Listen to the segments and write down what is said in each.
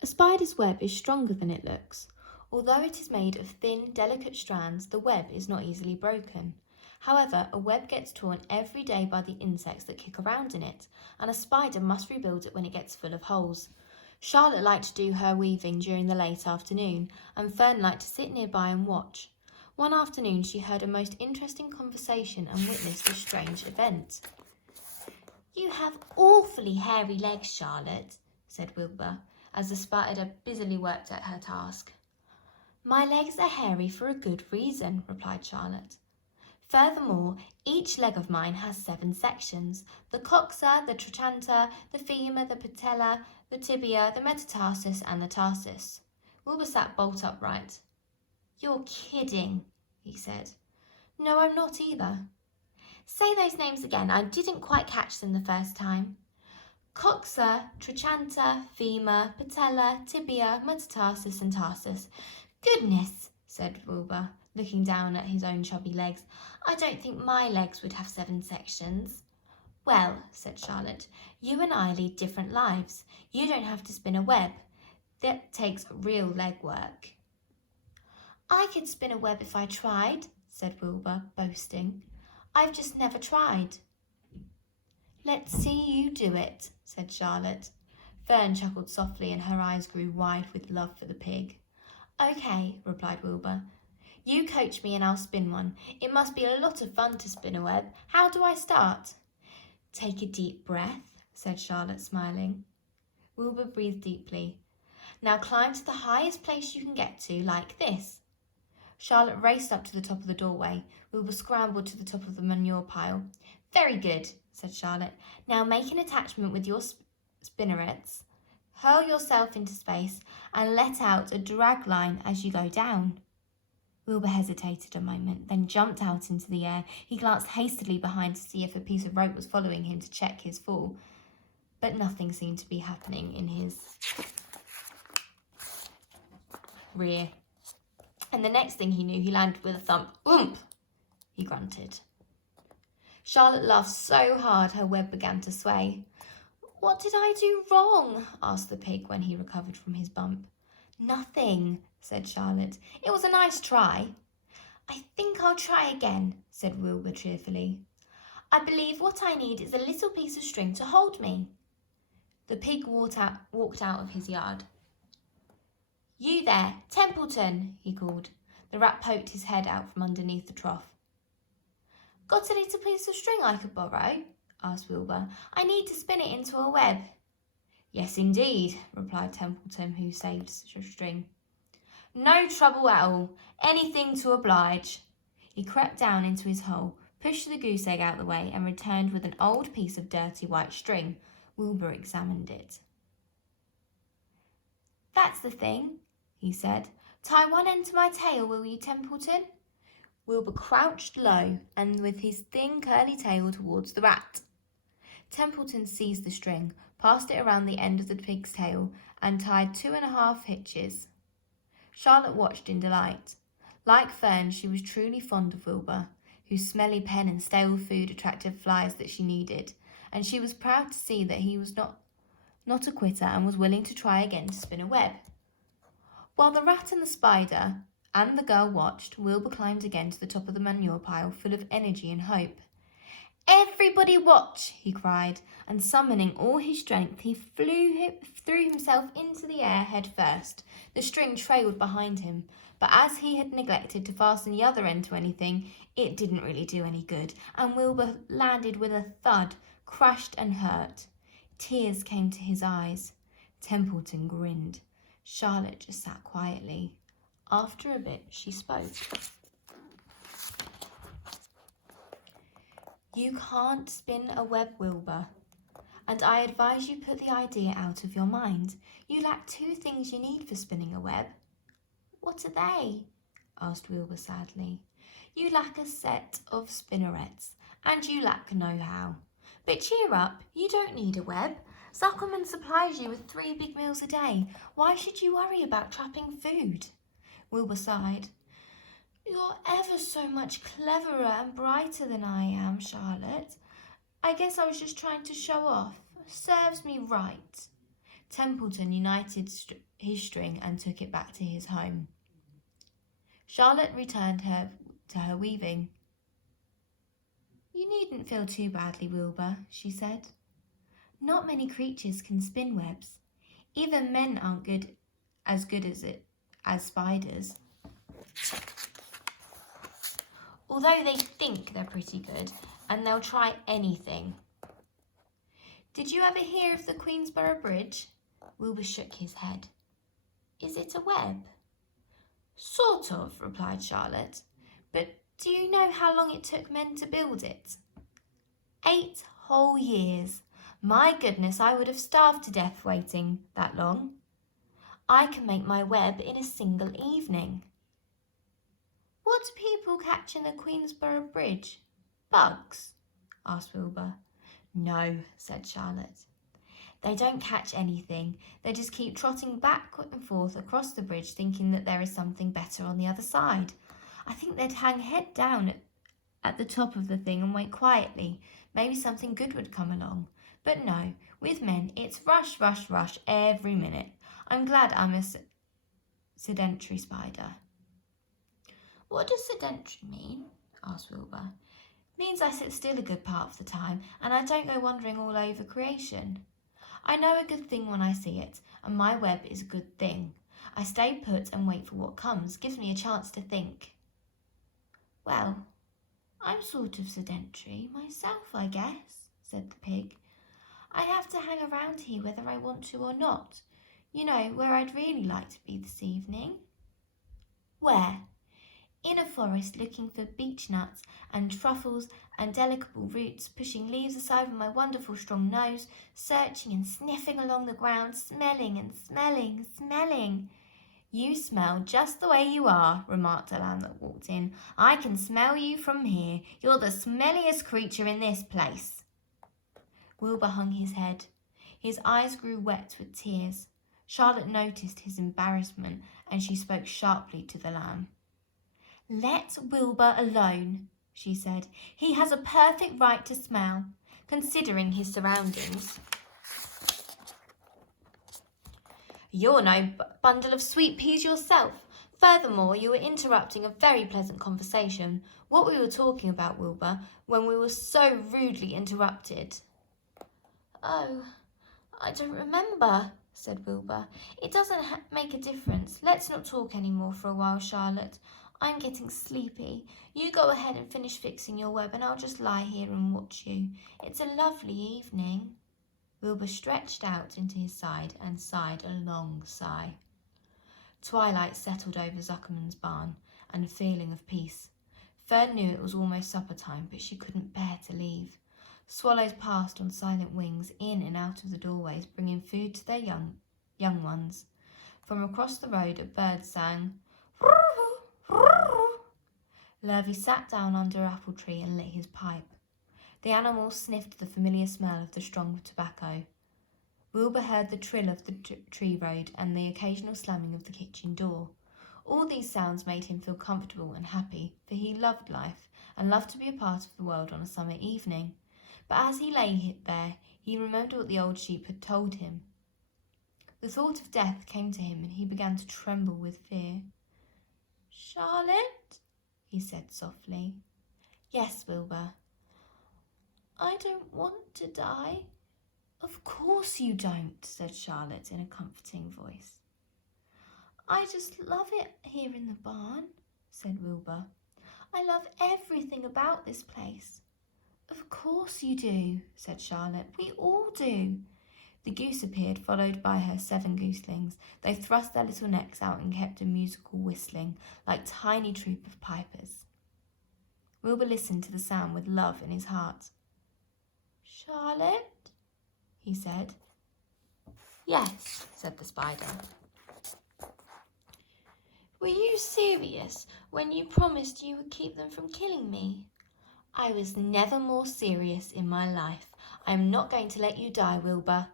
A spider's web is stronger than it looks. Although it is made of thin, delicate strands, the web is not easily broken. However, a web gets torn every day by the insects that kick around in it, and a spider must rebuild it when it gets full of holes. Charlotte liked to do her weaving during the late afternoon, and Fern liked to sit nearby and watch. One afternoon she heard a most interesting conversation and witnessed a strange event. "You have awfully hairy legs, Charlotte," said Wilbur, as the spider busily worked at her task. "My legs are hairy for a good reason," replied Charlotte. "Furthermore, each leg of mine has 7 sections: the coxa, the trochanter, the femur, the patella, the tibia, the metatarsus, and the tarsus." Wilbur sat bolt upright. "You're kidding," he said. "No, I'm not either." "Say those names again. I didn't quite catch them the first time." "Coxa, trochanter, femur, patella, tibia, metatarsus, and tarsus." "Goodness," said Wilbur, looking down at his own chubby legs. "I don't think my legs would have 7 sections." "Well," said Charlotte, "you and I lead different lives. You don't have to spin a web. That takes real leg work." "I could spin a web if I tried," said Wilbur, boasting. "I've just never tried." "Let's see you do it," said Charlotte. Fern chuckled softly and her eyes grew wide with love for the pig. "Okay," replied Wilbur. "You coach me and I'll spin one. It must be a lot of fun to spin a web. How do I start?" "Take a deep breath," said Charlotte, smiling. Wilbur breathed deeply. "Now climb to the highest place you can get to, like this." Charlotte raced up to the top of the doorway. Wilbur scrambled to the top of the manure pile. "Very good," said Charlotte. "Now make an attachment with your spinnerets. Hurl yourself into space and let out a drag line as you go down." Wilbur hesitated a moment, then jumped out into the air. He glanced hastily behind to see if a piece of rope was following him to check his fall, but nothing seemed to be happening in his rear. And the next thing he knew, he landed with a thump. "Oomp!" he grunted. Charlotte laughed so hard her web began to sway. "What did I do wrong?" asked the pig when he recovered from his bump. "Nothing," said Charlotte. "It was a nice try." "I think I'll try again," said Wilbur cheerfully. "I believe what I need is a little piece of string to hold me." The pig walked out of his yard. "You there, Templeton," he called. The rat poked his head out from underneath the trough. "Got a little piece of string I could borrow?" asked Wilbur. "I need to spin it into a web." "Yes, indeed," replied Templeton, who saved string. "No trouble at all. Anything to oblige." He crept down into his hole, pushed the goose egg out the way, and returned with an old piece of dirty white string. Wilbur examined it. "That's the thing," he said. "Tie one end to my tail, will you, Templeton?" Wilbur crouched low and with his thin curly tail towards the rat. Templeton seized the string, passed it around the end of the pig's tail, and tied 2½ hitches. Charlotte watched in delight. Like Fern, she was truly fond of Wilbur, whose smelly pen and stale food attracted flies that she needed, and she was proud to see that he was not a quitter and was willing to try again to spin a web. While the rat and the spider and the girl watched, Wilbur climbed again to the top of the manure pile, full of energy and hope. "Everybody watch!" he cried, and summoning all his strength, he threw himself into the air head first. The string trailed behind him, but as he had neglected to fasten the other end to anything, it didn't really do any good, and Wilbur landed with a thud, crushed and hurt. Tears came to his eyes. Templeton grinned. Charlotte just sat quietly. After a bit, she spoke. "You can't spin a web, Wilbur, and I advise you put the idea out of your mind. You lack 2 things you need for spinning a web." "What are they?" asked Wilbur sadly. "You lack a set of spinnerets, and you lack know-how. But cheer up, you don't need a web. Zuckerman supplies you with 3 big meals a day. Why should you worry about trapping food?" Wilbur sighed. "You're ever so much cleverer and brighter than I am, Charlotte. I guess I was just trying to show off. Serves me right." Templeton his string and took it back to his home. Charlotte returned to her weaving. "You needn't feel too badly, Wilbur," she said. "Not many creatures can spin webs. Even men aren't good as spiders. Although they think they're pretty good, and they'll try anything." "Did you ever hear of the Queensborough Bridge?" Wilbur shook his head. "Is it a web?" "Sort of," replied Charlotte. "But do you know how long it took men to build it?" 8 whole years. My goodness, I would have starved to death waiting that long. I can make my web in a single evening." "What do people catch in the Queensborough Bridge? Bugs?" asked Wilbur. "No," said Charlotte. "They don't catch anything. They just keep trotting back and forth across the bridge, thinking that there is something better on the other side. I think they'd hang head down at the top of the thing and wait quietly. Maybe something good would come along. But no, with men, it's rush, rush, rush every minute. I'm glad I'm a sedentary spider." "What does sedentary mean?" asked Wilbur. "Means I sit still a good part of the time, and I don't go wandering all over creation. I know a good thing when I see it, and my web is a good thing. I stay put and wait for what comes, gives me a chance to think." "Well, I'm sort of sedentary myself, I guess," said the pig. "I have to hang around here whether I want to or not. You know where I'd really like to be this evening?" "Where?" "In a forest, looking for beech nuts and truffles and delicate roots, pushing leaves aside with my wonderful strong nose, searching and sniffing along the ground, smelling and smelling, smelling." "You smell just the way you are," remarked a lamb that walked in. "I can smell you from here. You're the smelliest creature in this place." Wilbur hung his head. His eyes grew wet with tears. Charlotte noticed his embarrassment, and she spoke sharply to the lamb. "Let Wilbur alone," she said. "He has a perfect right to smell, considering his surroundings. You're no bundle of sweet peas yourself. Furthermore, you were interrupting a very pleasant conversation. What we were talking about, Wilbur, when we were so rudely interrupted?" "Oh, I don't remember," said Wilbur. "It doesn't make a difference. Let's not talk any more for a while, Charlotte. I'm getting sleepy. You go ahead and finish fixing your web, and I'll just lie here and watch you. It's a lovely evening." Wilbur stretched out into his side and sighed a long sigh. Twilight settled over Zuckerman's barn, and a feeling of peace. Fern knew it was almost supper time, but she couldn't bear to leave. Swallows passed on silent wings in and out of the doorways, bringing food to their young ones. From across the road, a bird sang. Lurvy sat down under an apple tree and lit his pipe. The animals sniffed the familiar smell of the strong tobacco. Wilbur heard the trill of the tree road and the occasional slamming of the kitchen door. All these sounds made him feel comfortable and happy, for he loved life and loved to be a part of the world on a summer evening. But as he lay there, he remembered what the old sheep had told him. The thought of death came to him, and he began to tremble with fear. "Charlotte?" he said softly. "Yes, Wilbur." "I don't want to die." "Of course you don't," said Charlotte in a comforting voice. "I just love it here in the barn," said Wilbur. "I love everything about this place." "Of course you do," said Charlotte. "We all do." The goose appeared, followed by her 7 gooselings. They thrust their little necks out and kept a musical whistling, like a tiny troop of pipers. Wilbur listened to the sound with love in his heart. "Charlotte?" he said. "Yes," said the spider. "Were you serious when you promised you would keep them from killing me?" "I was never more serious in my life. I am not going to let you die, Wilbur."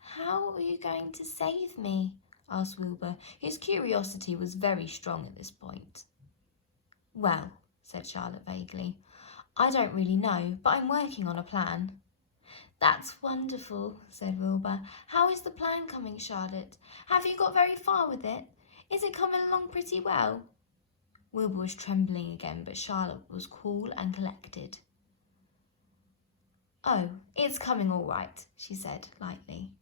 "How are you going to save me?" asked Wilbur. His curiosity was very strong at this point. "Well," said Charlotte vaguely, "I don't really know, but I'm working on a plan." That's wonderful, said Wilbur. How is the plan coming, Charlotte? Have you got very far with it? Is it coming along pretty well? Wilbur was trembling again, but Charlotte was cool and collected. Oh, it's coming all right, she said lightly.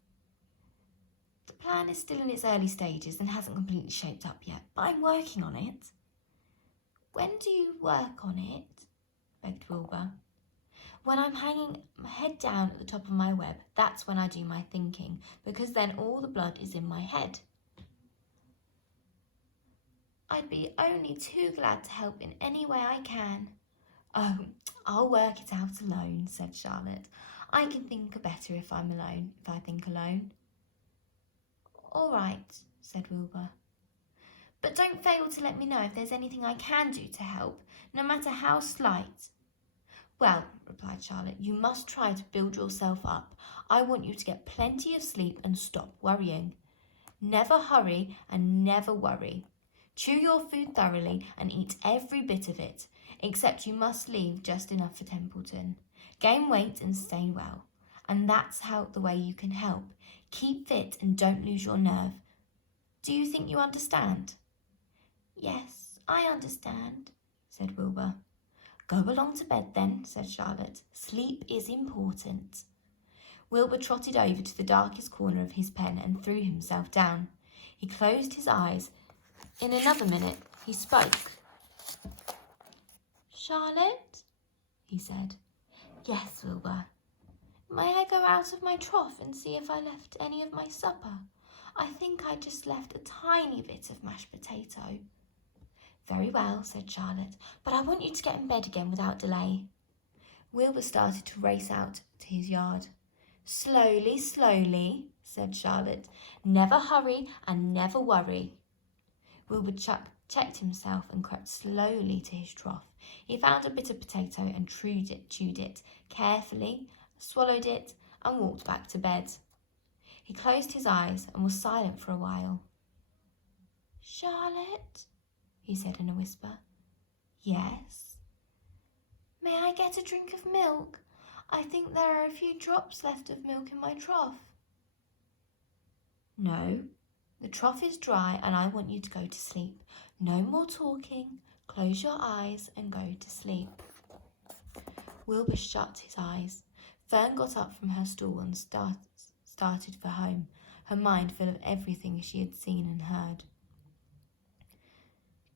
The plan is still in its early stages and hasn't completely shaped up yet, but I'm working on it. When do you work on it? Begged Wilbur. When I'm hanging my head down at the top of my web, that's when I do my thinking, because then all the blood is in my head. I'd be only too glad to help in any way I can. Oh, I'll work it out alone, said Charlotte. I can think better if I think alone. All right, said Wilbur. But don't fail to let me know if there's anything I can do to help, no matter how slight. Well, replied Charlotte, you must try to build yourself up. I want you to get plenty of sleep and stop worrying. Never hurry and never worry. Chew your food thoroughly and eat every bit of it, except you must leave just enough for Templeton. Gain weight and stay well. And that's the way you can help. Keep fit and don't lose your nerve. Do you think you understand? Yes, I understand, said Wilbur. Go along to bed then, said Charlotte. Sleep is important. Wilbur trotted over to the darkest corner of his pen and threw himself down. He closed his eyes. In another minute, he spoke. Charlotte, he said. Yes, Wilbur. May I go out of my trough and see if I left any of my supper? I think I just left a tiny bit of mashed potato. Very well, said Charlotte, but I want you to get in bed again without delay. Wilbur started to race out to his yard. Slowly, slowly, said Charlotte. Never hurry and never worry. Wilbur checked himself and crept slowly to his trough. He found a bit of potato and chewed it carefully, swallowed it, and walked back to bed. He closed his eyes and was silent for a while. Charlotte, he said in a whisper. Yes. May I get a drink of milk? I think there are a few drops left of milk in my trough. No, the trough is dry and I want you to go to sleep. No more talking. Close your eyes and go to sleep. Wilbur shut his eyes. Fern got up from her stool and started for home, her mind full of everything she had seen and heard.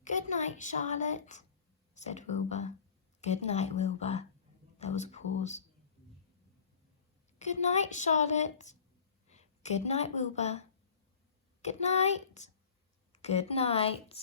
Good night, Charlotte, said Wilbur. Good night, Wilbur. There was a pause. Good night, Charlotte. Good night, Wilbur. Good night. Good night.